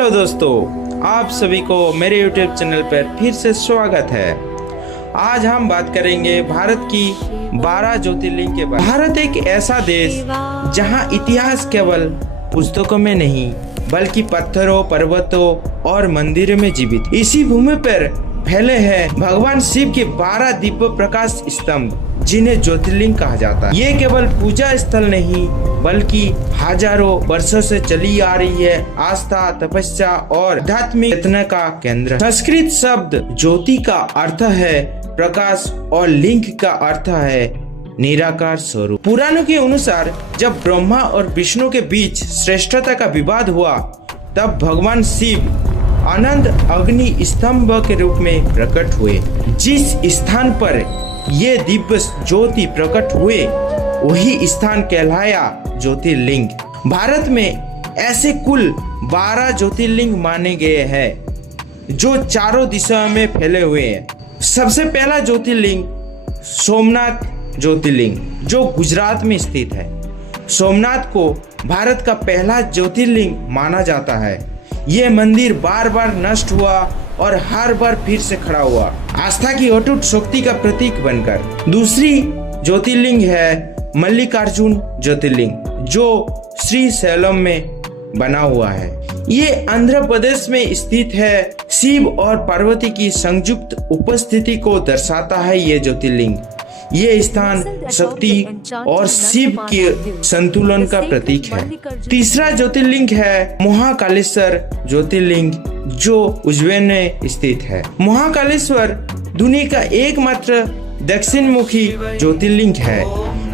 Hello दोस्तों, आप सभी को मेरे YouTube चैनल पर फिर से स्वागत है। आज हम बात करेंगे भारत की 12 ज्योतिर्लिंग के बारे में। भारत एक ऐसा देश जहां इतिहास केवल पुस्तकों में नहीं बल्कि पत्थरों, पर्वतों और मंदिरों में जीवित। इसी भूमि पर फैले हैं भगवान शिव के 12 दिव्य प्रकाश स्तंभ, जिन्हें ज्योतिर्लिंग कहा जाता है। ये केवल पूजा स्थल नहीं बल्कि हजारों वर्षों से चली आ रही है आस्था, तपस्या और आध्यात्मिक चेतना का केंद्र। संस्कृत शब्द ज्योति का अर्थ है प्रकाश और लिंग का अर्थ है निराकार स्वरूप। पुराणों के अनुसार जब ब्रह्मा और विष्णु के बीच श्रेष्ठता का विवाद हुआ, तब भगवान शिव अनंत अग्नि स्तंभ के रूप में प्रकट हुए। जिस स्थान पर ये दिव्य ज्योति प्रकट हुए वही स्थान कहलाया ज्योतिर्लिंग। भारत में ऐसे कुल 12 ज्योतिर्लिंग माने गए हैं जो चारों दिशाओं में फैले हुए हैं। सबसे पहला ज्योतिर्लिंग सोमनाथ ज्योतिर्लिंग जो गुजरात में स्थित है। सोमनाथ को भारत का पहला ज्योतिर्लिंग माना जाता है। ये मंदिर बार बार नष्ट हुआ और हर बार फिर से खड़ा हुआ, आस्था की अटूट शक्ति का प्रतीक बनकर। दूसरी ज्योतिर्लिंग है मल्लिकार्जुन ज्योतिर्लिंग जो श्री सैलम में बना हुआ है। ये आंध्र प्रदेश में स्थित है। शिव और पार्वती की संयुक्त उपस्थिति को दर्शाता है ये ज्योतिर्लिंग। ये स्थान शक्ति और शिव के संतुलन का प्रतीक है। तीसरा ज्योतिर्लिंग है महाकालेश्वर ज्योतिर्लिंग जो उज्जैन में स्थित है। महाकालेश्वर दुनिया का एकमात्र दक्षिण मुखी ज्योतिर्लिंग है।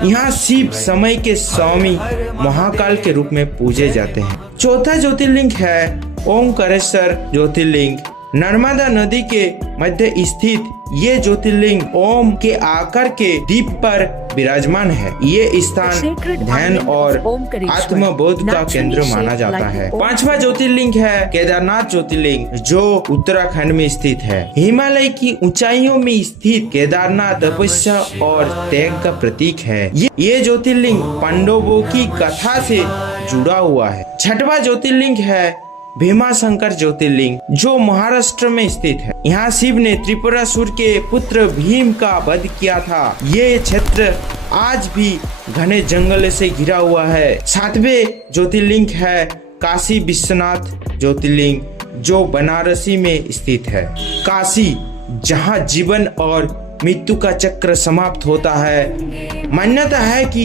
यहाँ शिव समय के स्वामी महाकाल के रूप में पूजे जाते हैं। चौथा ज्योतिर्लिंग है ओमकारेश्वर ज्योतिर्लिंग। नर्मदा नदी के मध्य स्थित ये ज्योतिर्लिंग ओम के आकार के द्वीप पर विराजमान है। ये स्थान ध्यान और आत्मबोध का केंद्र माना जाता है। पांचवा ज्योतिर्लिंग है केदारनाथ ज्योतिर्लिंग जो उत्तराखंड में स्थित है। हिमालय की ऊंचाइयों में स्थित केदारनाथ तपस्या और त्याग का प्रतीक है। ये ज्योतिर्लिंग पांडवों की कथा से जुड़ा हुआ है। छठवां ज्योतिर्लिंग है भीमाशंकर ज्योतिर्लिंग जो महाराष्ट्र में स्थित है। यहाँ शिव ने त्रिपुरासुर के पुत्र भीम का वध किया था। ये क्षेत्र आज भी घने जंगल से घिरा हुआ है। सातवें ज्योतिर्लिंग है काशी विश्वनाथ ज्योतिर्लिंग जो बनारसी में स्थित है। काशी जहाँ जीवन और मृत्यु का चक्र समाप्त होता है। मान्यता है कि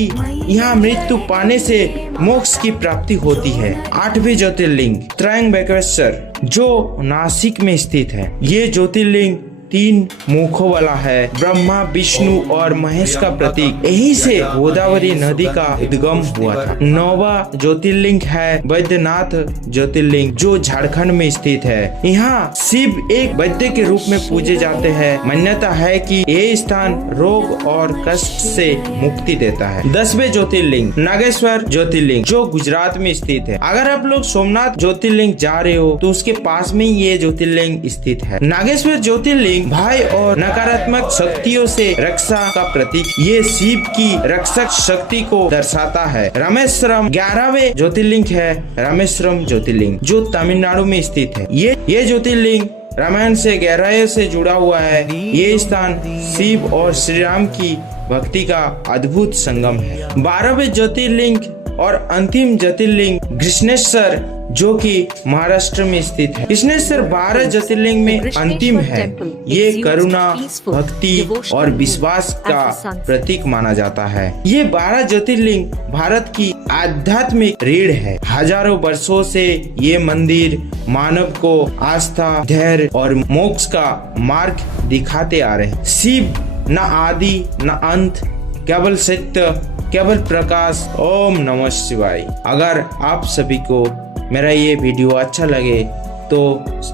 यहाँ मृत्यु पाने से मोक्ष की प्राप्ति होती है। आठवें ज्योतिर्लिंग त्र्यंबकेश्वर जो नासिक में स्थित है। ये ज्योतिर्लिंग 3 मुखों वाला है, ब्रह्मा, विष्णु और महेश का प्रतीक। यही से गोदावरी नदी का उद्गम हुआ था। 9वां ज्योतिर्लिंग है वैद्यनाथ ज्योतिर्लिंग जो झारखंड में स्थित है। यहाँ शिव एक वैद्य के रूप में पूजे जाते हैं। मान्यता है कि ये स्थान रोग और कष्ट से मुक्ति देता है। 10वें ज्योतिर्लिंग नागेश्वर ज्योतिर्लिंग जो गुजरात में स्थित है। अगर आप लोग सोमनाथ ज्योतिर्लिंग जा रहे हो तो उसके पास में ये ज्योतिर्लिंग स्थित है। नागेश्वर ज्योतिर्लिंग भय और नकारात्मक शक्तियों से रक्षा का प्रतीक। ये शिव की रक्षक शक्ति को दर्शाता है। रामेश्वरम 11वें ज्योतिर्लिंग है। रामेश्वरम ज्योतिर्लिंग जो तमिलनाडु में स्थित है। ये ज्योतिर्लिंग रामायण से गहराई से जुड़ा हुआ है। ये स्थान शिव और श्री राम की भक्ति का अद्भुत संगम है। 12वें ज्योतिर्लिंग और अंतिम ज्योतिर्लिंग कृष्णेश्वर जो कि महाराष्ट्र में स्थित है। कृष्णेश्वर 12 ज्योतिर्लिंग में अंतिम है। ये करुणा, भक्ति और विश्वास का प्रतीक माना जाता है। ये 12 ज्योतिर्लिंग भारत की आध्यात्मिक रीढ़ है। हजारों वर्षों से ये मंदिर मानव को आस्था, धैर्य और मोक्ष का मार्ग दिखाते आ रहे हैं। शिव न आदि न अंत, केवल सत्य, केवल प्रकाश। ओम नमः शिवाय। अगर आप सभी को मेरा ये वीडियो अच्छा लगे तो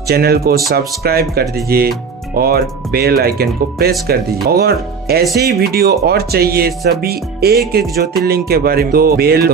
चैनल को सब्सक्राइब कर दीजिए और बेल आइकन को प्रेस कर दीजिए। अगर ऐसे ही वीडियो और चाहिए सभी एक ज्योतिर्लिंग के बारे में तो बेल